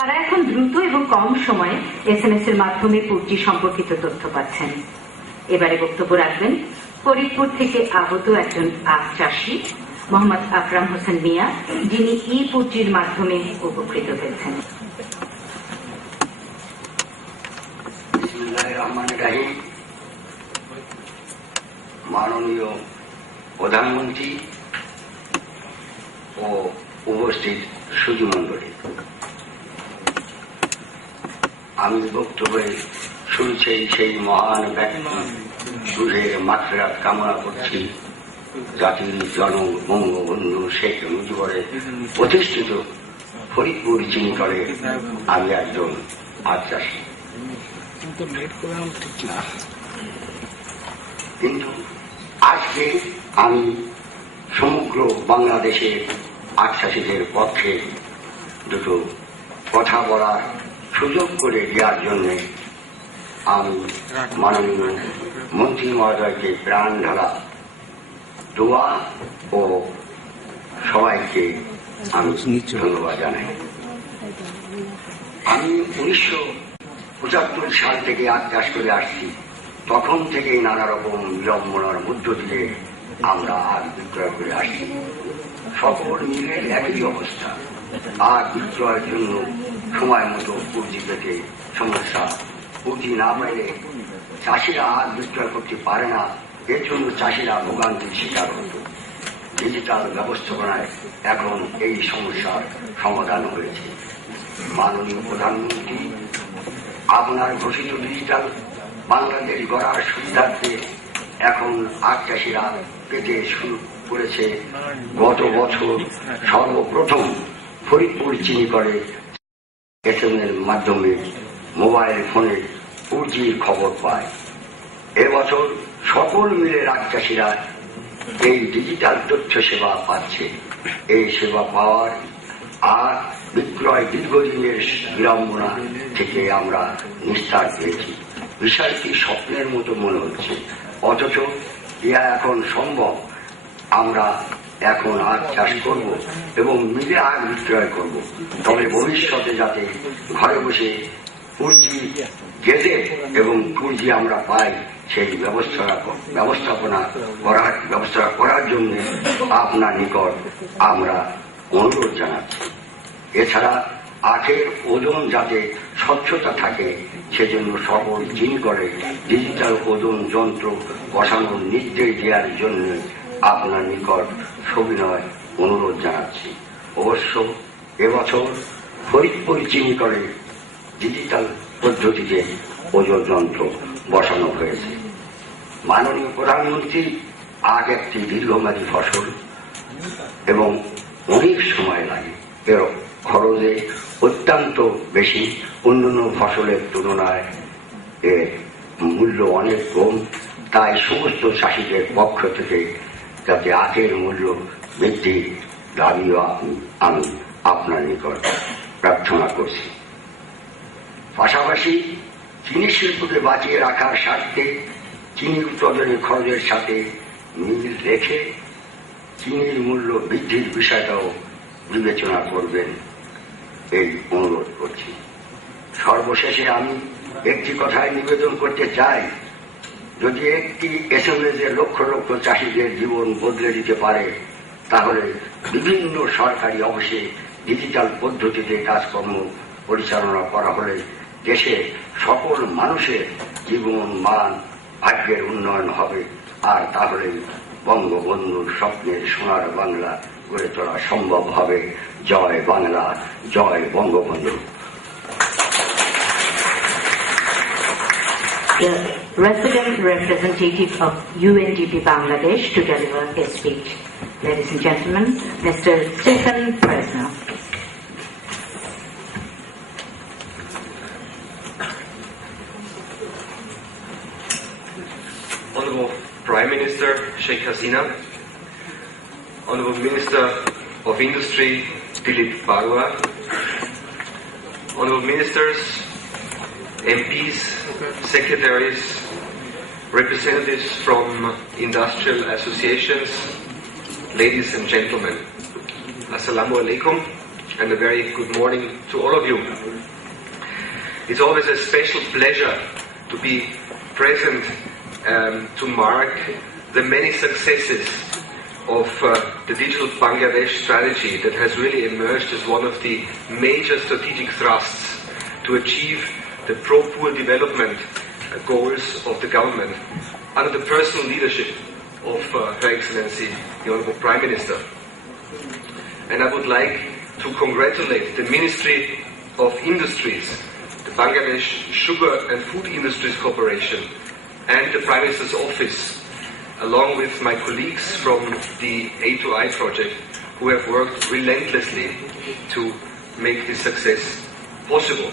তারা এখন দ্রুত এবং কম সময়ে SMS এর মাধ্যমে পুঁজি সম্পর্কিত তথ্য পাচ্ছেন। এবারে বক্তব্য রাখবেন ফরিদপুর থেকে আগত একজন আখ চাষী মোহাম্মদ আকরাম হোসেন মিয়া, যিনি ই-পুঁজির মাধ্যমে উপকৃত হয়েছেন। মাননীয় প্রধানমন্ত্রী ও উপস্থিত সুধীমণ্ডলী, আমি বক্তব্যে শুনছি সেই মহান ব্যক্তি সুরের মাগফিরাত কামনা করছি। জাতির জনক বঙ্গবন্ধু শেখ মুজিবের প্রতিষ্ঠিত ফরিদপুর চিনিকলে আমি একজন আখ চাষী। কিন্তু আজকে আমি সমগ্র বাংলাদেশের আখ চাষীদের পক্ষে দুটো কথা বলার সুযোগ করে দেওয়ার জন্য আমি মাননীয় মন্ত্রী মহোদয়কে প্রাণ ঢালা দোয়া ও সবাইকে আমি ধন্যবাদ জানাই। আমি 1975 সাল থেকে আখ চাষ করে আসছি। তখন থেকেই নানা রকম বিড়ম্বনার মধ্য দিয়ে আমরা আখ বিক্রয় করে আসছি। সকল মিলে একই অবস্থা। আখ বিক্রয়ের জন্য সময় মতো পুঁজি পেতে সমস্যা। পুঁজি না পাইলে চাষিরা আখ বিক্রয় করতে পারে না। এর জন্য চাষিরা ভোগান্তির শিকার হত। ডিজিটাল ব্যবস্থাপনায় এখন এই সমস্যার সমাধান হয়েছে। মাননীয় প্রধানমন্ত্রী আপনার ঘোষিত ডিজিটাল বাংলাদেশ গড়ার সুবিধার্থে এখন আখ চাষিরা পেতে শুরু করেছে। গত বছর সর্বপ্রথম ফরিদপুর চিনিকলে SMS এর মাধ্যমে মোবাইল ফোনে পুঁজির খবর পায়। এবছর সকল মিলে আখ চাষিরা এই ডিজিটাল তথ্য সেবা পাচ্ছে। এই সেবা পাওয়ার আর বিক্রয় দীর্ঘদিনের বিড়ম্বনা থেকে আমরা নিস্তার পেয়েছি। বিষয়টি স্বপ্নের মতো মনে হচ্ছে, অথচ ইহা এখন সম্ভব। আমরা এখন আখ চাষ করব এবং মিলে আখ বিক্রয় করব। তবে ভবিষ্যতে যাতে ঘরে বসে পুঁজি গেটে এবং পুঁজি আমরা পাই, সেই ব্যবস্থা করার জন্য আপনার নিকট আমরা অনুরোধ জানাচ্ছি। এছাড়া আখের ওজন যাতে স্বচ্ছতা থাকে, সেজন্য সকল চিনিকলে ডিজিটাল ওজন যন্ত্র বসানোর নির্দেশ দেওয়ার জন্য আপনার নিকট সবিনয় অনুরোধ জানাচ্ছি। অবশ্য এবছর ফরিদপুর চিনিকলে ডিজিটাল পদ্ধতিতে ওজন যন্ত্র বসানো হয়েছে। মাননীয় প্রধানমন্ত্রী আখ একটি দীর্ঘমেয়াদী ফসল এবং অনেক সময় লাগে। এর খরচে অত্যন্ত বেশি। অন্যান্য ফসলের তুলনায় এর মূল্য অনেক কম। তাই সমস্ত চাষিদের পক্ষ থেকে যাতে আখের মূল্য বৃদ্ধির দাবিও আমি আপনার নিকট প্রার্থনা করছি। পাশাপাশি চিনি শিল্পকে বাঁচিয়ে রাখার স্বার্থে চিনি উৎপাদনের খরচের সাথে মিল রেখে চিনির মূল্য বৃদ্ধির বিষয়টাও বিবেচনা করবেন, এই অনুরোধ করছি। সর্বশেষে আমি একটি কথায় নিবেদন করতে চাই, যদি একটি SMS লক্ষ লক্ষ চাষিদের জীবন বদলে দিতে পারে, তাহলে বিভিন্ন সরকারি অফিসে ডিজিটাল পদ্ধতিতে কাজকর্ম পরিচালনা করা হলে দেশে সকল মানুষের জীবন মান ভাগ্যের উন্নয়ন হবে। আর তাহলে বঙ্গবন্ধুর স্বপ্নের সোনার বাংলা গড়ে তোলা সম্ভব হবে। জয় বাংলা, জয় Bangabandhu. The resident representative of UNDP Bangladesh to deliver his speech. Ladies and gentlemen, Mr. Stephen Fresno. Honorable Prime Minister Sheikh Hasina, Honorable Minister of Industry Dilip Barua, Honorable Ministers, MPs, Secretaries, representatives from industrial associations, ladies and gentlemen, Assalamu alaikum and a very good morning to all of you. It's always a special pleasure to be present to mark the many successes of the Digital Bangladesh strategy that has really emerged as one of the major strategic thrusts to achieve the pro-poor development goals of the government under the personal leadership of Her Excellency, the Honorable Prime Minister. And I would like to congratulate the Ministry of Industries, the Bangladesh Sugar and Food Industries Corporation, and the Prime Minister's Office, along with my colleagues from the A2I project, who have worked relentlessly to make this success possible.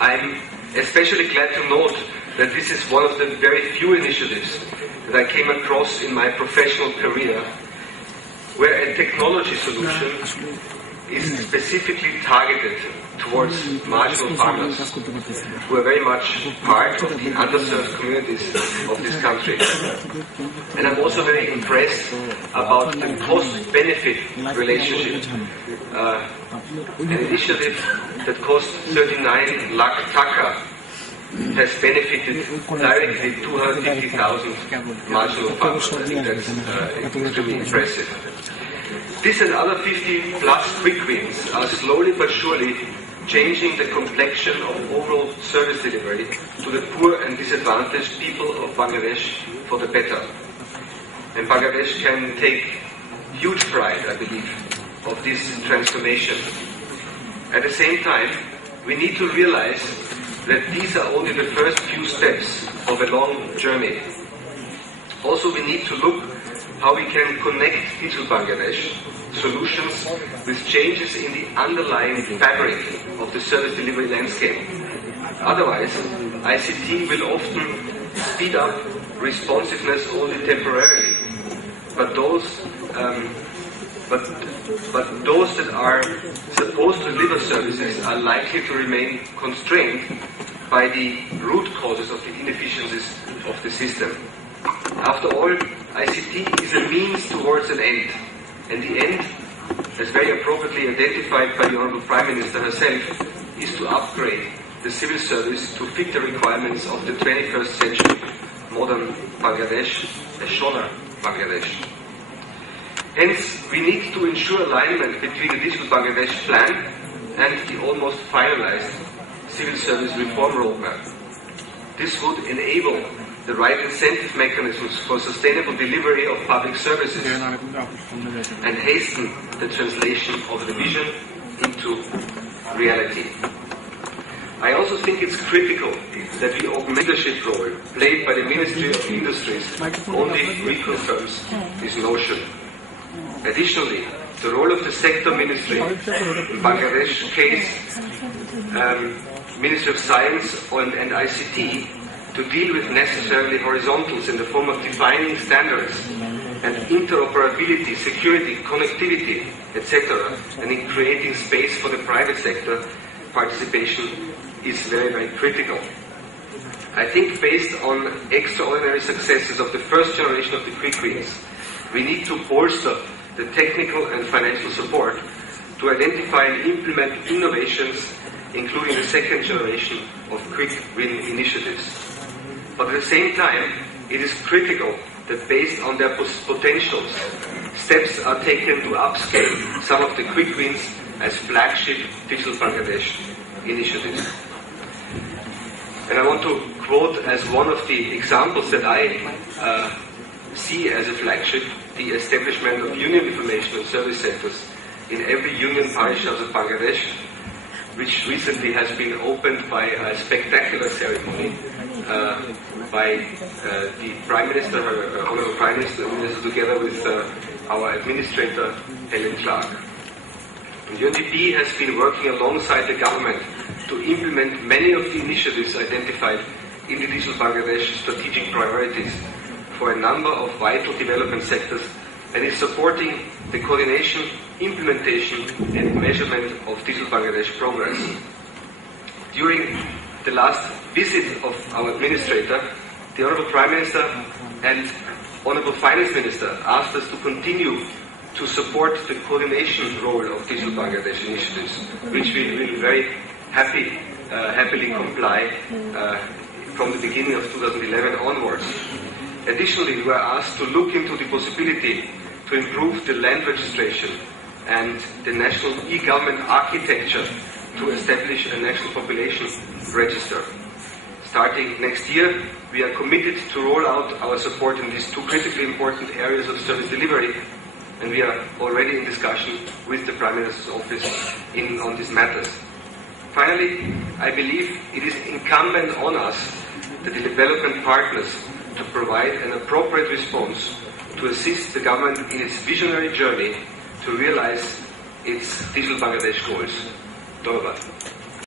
I'm especially glad to note that this is one of the very few initiatives that I came across in my professional career where a technology solution is specifically targeted towards marginal farmers who are very much part of the underserved communities of this country. And I'm also very impressed about the cost-benefit relationship. An initiative that cost 39 lakh taka has benefited directly 250,000 marginal farmers. I think that's extremely impressive. This and other 50 plus quick wins are slowly but surely changing the complexion of overall service delivery to the poor and disadvantaged people of Bangladesh for the better. And Bangladesh can take huge pride, I believe, of this transformation. At the same time, we need to realize that these are only the first few steps of a long journey. Also, we need to look how we can connect Digital Bangladesh solutions with changes in the underlying fabric of the service delivery landscape. Otherwise, ICT will often speed up responsiveness only temporarily, but those that are supposed to deliver services are likely to remain constrained by the root causes of the inefficiencies of the system. After all, ICT is a means towards an end, and the end, as very appropriately identified by the Honorable Prime Minister herself, is to upgrade the civil service to fit the requirements of the 21st century modern Bangladesh, a Shona Bangladesh. Hence, we need to ensure alignment between the Digital Bangladesh plan and the almost finalized civil service reform roadmap. This would enable the right incentive mechanisms for sustainable delivery of public services and hasten the translation of the vision into reality. I also think it's critical that we augment the leadership role played by the Ministry of Industries only reconfirms this notion. Additionally, the role of the sector ministry, in Bangladesh case, Ministry of Science and ICT, to deal with necessarily horizontals in the form of defining standards and interoperability, security, connectivity, etc., and in creating space for the private sector participation is very, very critical. I think based on extraordinary successes of the first generation of the quick wins, we need to bolster the technical and financial support to identify and implement innovations, including the second generation of quick win initiatives. But at the same time, it is critical that based on their potentials, steps are taken to upscale some of the quick wins as flagship Digital Bangladesh initiatives. And I want to quote as one of the examples that I see as a flagship the establishment of Union Information and Service Centers in every union parish of Bangladesh, which recently has been opened by a spectacular ceremony by the Prime Minister, her Honourable Prime Minister, together with our Administrator, Helen Clark. The UNDP has been working alongside the government to implement many of the initiatives identified in the Digital Bangladesh strategic priorities for a number of vital development sectors and is supporting the coordination, implementation and measurement of Digital Bangladesh progress. During the last visit of our Administrator, the Honourable Prime Minister and Honourable Finance Minister asked us to continue to support the coordination role of Digital Bangladesh initiatives, which we will very happily comply from the beginning of 2011 onwards. Additionally, we were asked to look into the possibility to improve the land registration and the national e-government architecture to establish a national population register. Starting next year, we are committed to roll out our support in these two critically important areas of service delivery, and we are already in discussion with the Prime Minister's office on these matters. Finally, I believe it is incumbent on us, the development partners, to provide an appropriate response to assist the government in its visionary journey to realize its Digital Bangladesh goals. Dhanyavad.